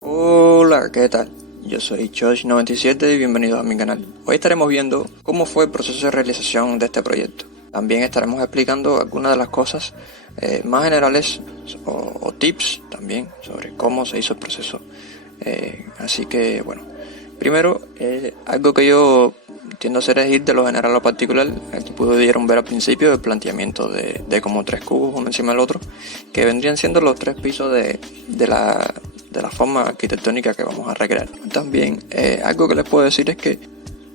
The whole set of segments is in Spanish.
Hola, ¿qué tal? Yo soy Josh97 y bienvenidos a mi canal. Hoy estaremos viendo cómo fue el proceso de realización de este proyecto. También estaremos explicando algunas de las cosas más generales o tips también sobre cómo se hizo el proceso. Así que bueno, primero, algo que yo tiendo a hacer es ir de lo general a lo particular. Aquí pudieron ver al principio el planteamiento de como tres cubos uno encima del otro, que vendrían siendo los tres pisos de la forma arquitectónica que vamos a recrear. También algo que les puedo decir es que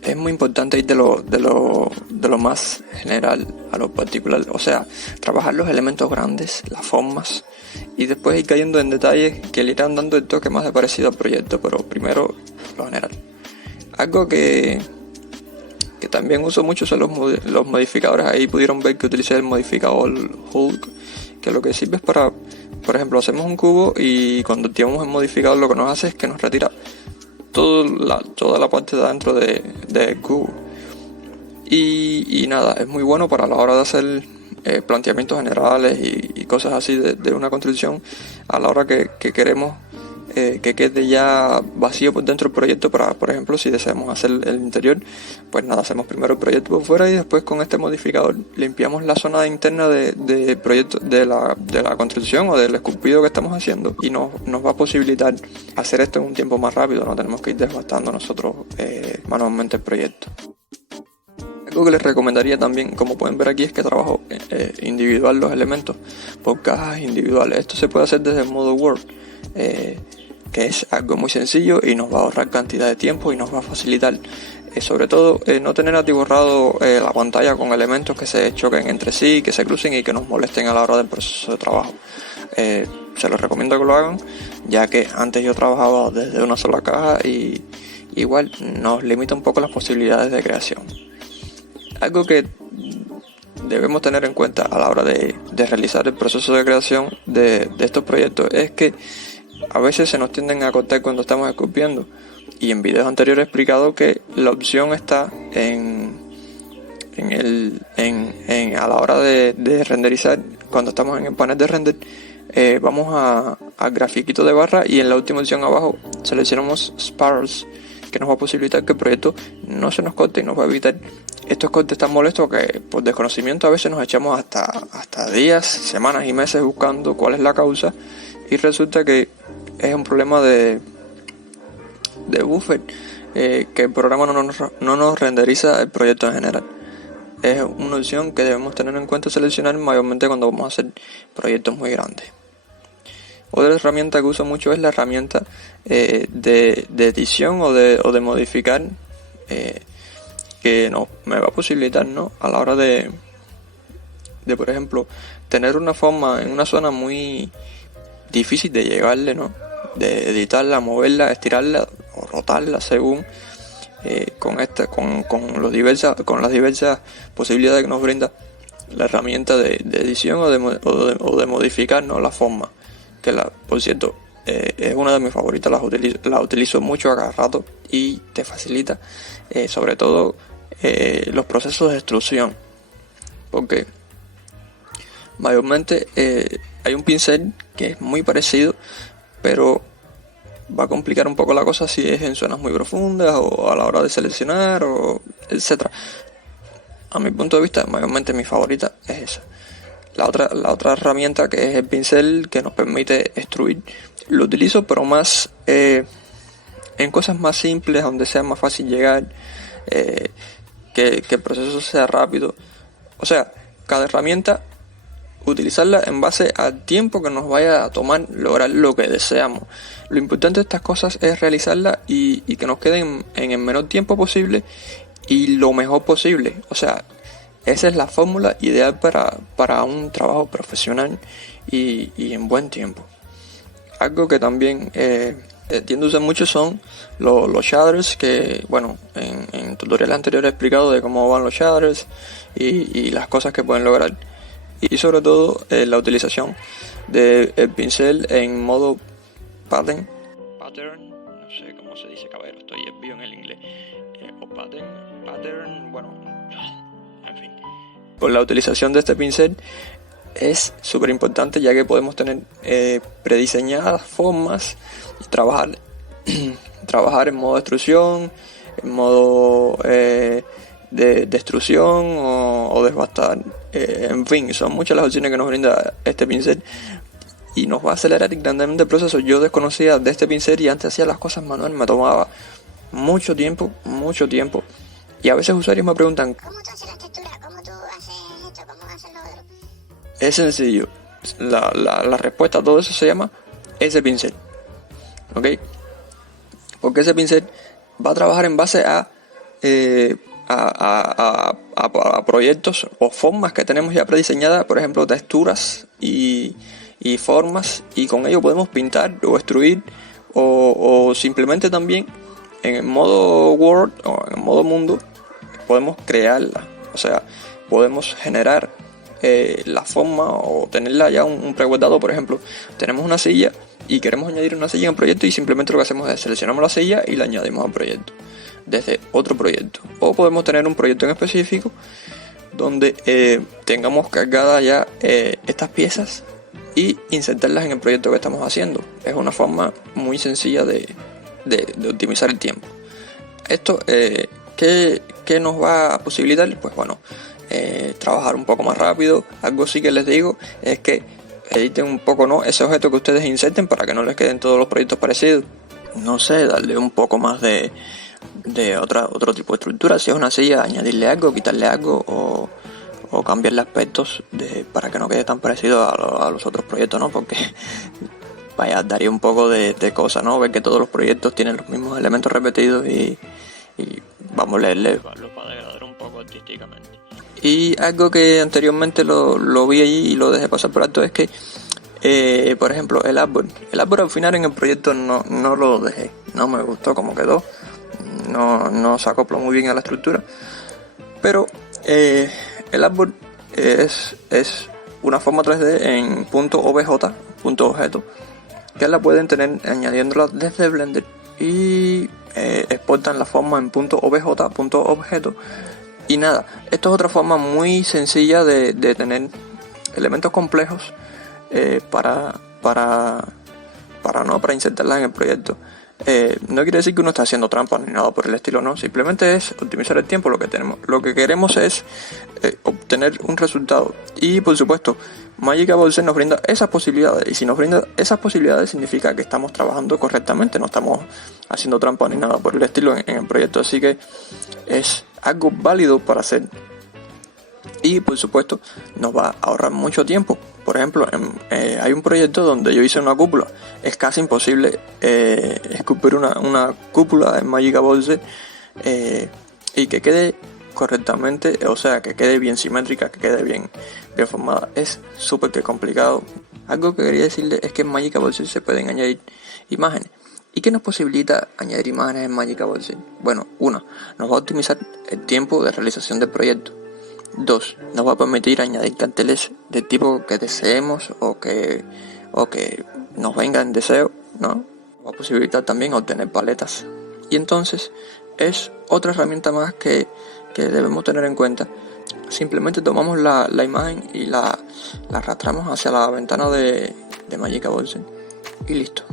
es muy importante ir de lo más general a lo particular, o sea, trabajar los elementos grandes, las formas, y después ir cayendo en detalles que le irán dando el toque más de parecido al proyecto, pero primero lo general. Algo que también uso mucho son los modificadores. Ahí pudieron ver que utilicé el modificador Hulk, que lo que sirve es para, por ejemplo, hacemos un cubo y cuando activamos el modificador lo que nos hace es que nos retira toda la parte de adentro del cubo. Y nada, es muy bueno para la hora de hacer planteamientos generales y cosas así de una construcción a la hora que queremos que quede ya vacío por dentro del proyecto. Para, por ejemplo, si deseamos hacer el interior, pues nada, hacemos primero el proyecto por fuera y después con este modificador limpiamos la zona interna de proyecto de la construcción o del esculpido que estamos haciendo, y nos va a posibilitar hacer esto en un tiempo más rápido. No tenemos que ir desgastando nosotros manualmente el proyecto. Algo que les recomendaría también, como pueden ver aquí, es que trabajo individual los elementos por cajas individuales. Esto se puede hacer desde el modo Word, que es algo muy sencillo y nos va a ahorrar cantidad de tiempo y nos va a facilitar sobre todo no tener atiborrado la pantalla con elementos que se choquen entre sí, que se crucen y que nos molesten a la hora del proceso de trabajo. Se los recomiendo que lo hagan, ya que antes yo trabajaba desde una sola caja y igual nos limita un poco las posibilidades de creación. Algo que debemos tener en cuenta a la hora de realizar el proceso de creación de estos proyectos es que a veces se nos tienden a cortar cuando estamos esculpiendo, y en videos anteriores he explicado que la opción está a la hora de renderizar. Cuando estamos en el panel de render, vamos al grafiquito de barra y en la última opción abajo seleccionamos Sparse, que nos va a posibilitar que el proyecto no se nos corte y nos va a evitar estos cortes tan molestos que por desconocimiento a veces nos echamos hasta días, semanas y meses buscando cuál es la causa, y resulta que es un problema de buffer, que el programa no nos renderiza el proyecto en general. Es una opción que debemos tener en cuenta seleccionar mayormente cuando vamos a hacer proyectos muy grandes. Otra herramienta que uso mucho es la herramienta de edición o de modificar, que me va a posibilitar, ¿no?, a la hora de por ejemplo, tener una forma en una zona muy difícil de llegarle, ¿no?, de editarla, moverla, estirarla o rotarla según con las diversas posibilidades que nos brinda la herramienta de edición o de modificar, ¿no?, la forma, que por cierto es una de mis favoritas. La utilizo mucho a cada rato y te facilita sobre todo los procesos de extrusión, porque mayormente hay un pincel que es muy parecido, pero va a complicar un poco la cosa si es en zonas muy profundas o a la hora de seleccionar, o etcétera. A mi punto de vista, mayormente mi favorita es esa. La otra herramienta, que es el pincel, que nos permite extruir, lo utilizo pero más en cosas más simples, donde sea más fácil llegar, que el proceso sea rápido. O sea, cada herramienta utilizarla en base al tiempo que nos vaya a tomar lograr lo que deseamos. Lo importante de estas cosas es realizarla y que nos queden en el menor tiempo posible y lo mejor posible. O sea, esa es la fórmula ideal para un trabajo profesional y en buen tiempo. Algo que también tiendo a usar mucho son los shaders, que bueno, en tutoriales anteriores he explicado de cómo van los shaders y las cosas que pueden lograr. Y sobre todo la utilización del pincel en modo pattern, no sé cómo se dice, caballero, estoy bien en el inglés, o pattern, bueno, en fin. Por la utilización de este pincel es súper importante, ya que podemos tener prediseñadas formas y trabajar en modo destrucción, en modo de destrucción o devastar. En fin, son muchas las opciones que nos brinda este pincel y nos va a acelerar grandemente el proceso. Yo desconocía de este pincel y antes hacía las cosas manual, me tomaba mucho tiempo, y a veces usuarios me preguntan: ¿cómo tú haces la textura? ¿Cómo tú haces esto? ¿Cómo haces lo otro? Es sencillo, la respuesta a todo eso se llama ese pincel, ¿ok? Porque ese pincel va a trabajar en base a proyectos o formas que tenemos ya prediseñadas, por ejemplo, texturas y formas, y con ello podemos pintar o extruir o simplemente también en el modo World o en el modo mundo podemos crearla, o sea, podemos generar la forma o tenerla ya un preguardado. Por ejemplo, tenemos una silla y queremos añadir una silla en el proyecto y simplemente lo que hacemos es seleccionamos la silla y la añadimos al proyecto desde otro proyecto. O podemos tener un proyecto en específico donde tengamos cargadas ya estas piezas y insertarlas en el proyecto que estamos haciendo. Es una forma muy sencilla de optimizar el tiempo. Esto, ¿qué nos va a posibilitar? Pues bueno, trabajar un poco más rápido. Algo sí que les digo es que editen un poco, ¿no?, ese objeto que ustedes inserten para que no les queden todos los proyectos parecidos. No sé, darle un poco más de otro tipo de estructura. Si es una silla, añadirle algo, quitarle algo o cambiarle aspectos para que no quede tan parecido a los otros proyectos, ¿no? Porque vaya, daría un poco de cosa, ¿no? Ver que todos los proyectos tienen los mismos elementos repetidos y vamos a leerle. Lo va a degradar un poco artísticamente. Y algo que anteriormente lo vi allí y lo dejé pasar por alto es que, por ejemplo, el árbol al final en el proyecto no lo dejé, no me gustó cómo quedó, no se acopló muy bien a la estructura, pero el árbol es una forma 3D en .obj, punto objeto, que la pueden tener añadiéndola desde Blender y exportan la forma en .obj, punto objeto. Y nada, esto es otra forma muy sencilla de tener elementos complejos para insertarlas en el proyecto. No quiere decir que uno está haciendo trampas ni nada por el estilo, no. Simplemente es optimizar el tiempo. Lo que queremos es obtener un resultado. Y por supuesto, Magica Bolsen nos brinda esas posibilidades. Y si nos brinda esas posibilidades significa que estamos trabajando correctamente. No estamos haciendo trampas ni nada por el estilo en el proyecto. Así que es algo válido para hacer. Y por supuesto nos va a ahorrar mucho tiempo. Por ejemplo, hay un proyecto donde yo hice una cúpula. Es casi imposible esculpir una cúpula en Magica Bolsen y que quede correctamente, o sea, que quede bien simétrica, que quede bien formada. Es súper complicado. Algo que quería decirles es que en Magica Bolsen se pueden añadir imágenes. ¿Y qué nos posibilita añadir imágenes en Magica Bolsen? Bueno, 1. Nos va a optimizar el tiempo de realización del proyecto. 2. Nos va a permitir añadir carteles de tipo que deseemos o que nos venga en deseo, ¿no? Va a posibilitar también obtener paletas. Y entonces es otra herramienta más que debemos tener en cuenta. Simplemente tomamos la imagen y la arrastramos hacia la ventana de Magica Bolsen y listo.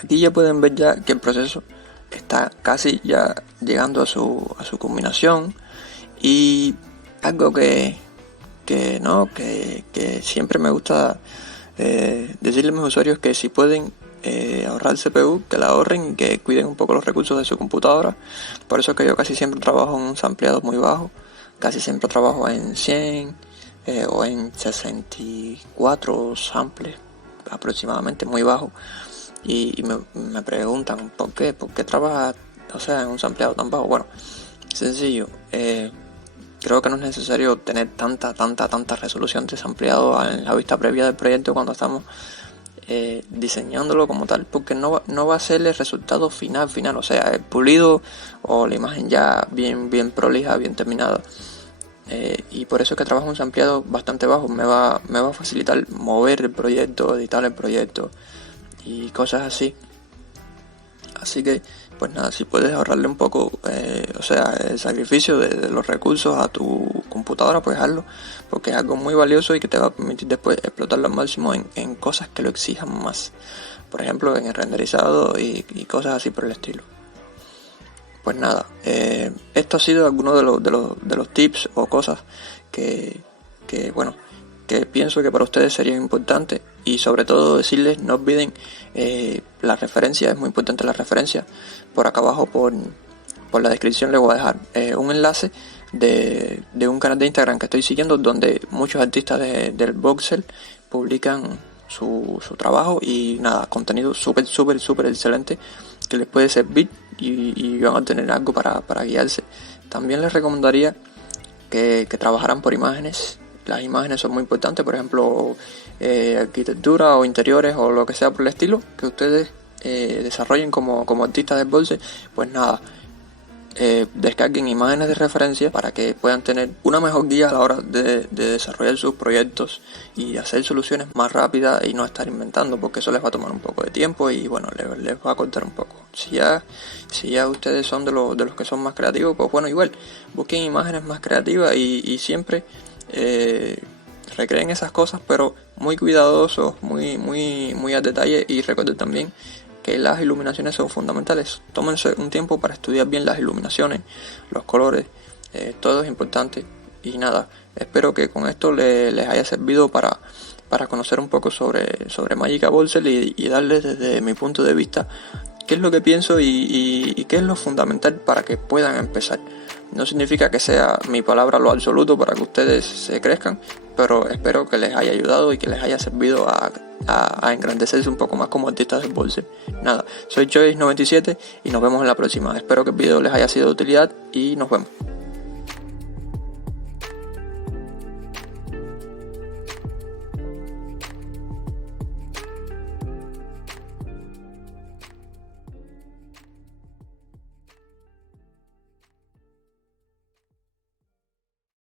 aquí ya pueden ver ya que el proceso está casi ya llegando a su culminación, y algo que siempre me gusta decirle a mis usuarios, que si pueden ahorrar CPU, que la ahorren y que cuiden un poco los recursos de su computadora. Por eso es que yo casi siempre trabajo en un sampleado muy bajo, casi siempre trabajo en 100 o en 64 samples aproximadamente, muy bajo. Y me preguntan ¿por qué trabajas en un sampleado tan bajo? Bueno, sencillo, creo que no es necesario tener tanta resolución de sampleado en la vista previa del proyecto cuando estamos diseñándolo como tal, porque no va a ser el resultado final, o sea, el pulido o la imagen ya bien prolija, bien terminada. Y por eso es que trabajo un sampleado bastante bajo. Me va a facilitar mover el proyecto, editar el proyecto y cosas así. Así que, pues nada, si puedes ahorrarle un poco, el sacrificio de los recursos a tu computadora, pues hazlo, porque es algo muy valioso y que te va a permitir después explotarlo al máximo en cosas que lo exijan más. Por ejemplo, en el renderizado y cosas así por el estilo. Pues nada, esto ha sido alguno de los tips o cosas que pienso que para ustedes serían importantes, y sobre todo decirles, no olviden la referencia, es muy importante la referencia. Por acá abajo por la descripción les voy a dejar un enlace de un canal de Instagram que estoy siguiendo, donde muchos artistas del voxel publican su trabajo, y nada, contenido súper excelente que les puede servir y van a tener algo para guiarse. También les recomendaría que trabajaran por imágenes. Las imágenes son muy importantes, por ejemplo, arquitectura o interiores o lo que sea por el estilo que ustedes desarrollen como artistas del voxel. Pues nada, descarguen imágenes de referencia para que puedan tener una mejor guía a la hora de desarrollar sus proyectos y hacer soluciones más rápidas y no estar inventando, porque eso les va a tomar un poco de tiempo y bueno, les va a cortar un poco. Si ya ustedes son de los que son más creativos, pues bueno, igual busquen imágenes más creativas y siempre recreen esas cosas, pero muy cuidadosos, muy al detalle, y recuerden también que las iluminaciones son fundamentales. Tómense un tiempo para estudiar bien las iluminaciones, los colores, todo es importante. Y nada, espero que con esto les haya servido para conocer un poco sobre Magica Voxel y darles desde mi punto de vista qué es lo que pienso y qué es lo fundamental para que puedan empezar. No significa que sea mi palabra lo absoluto para que ustedes se crezcan, pero espero que les haya ayudado y que les haya servido a engrandecerse un poco más como artistas del voxel. Nada, soy Choice97 y nos vemos en la próxima. Espero que el video les haya sido de utilidad y nos vemos.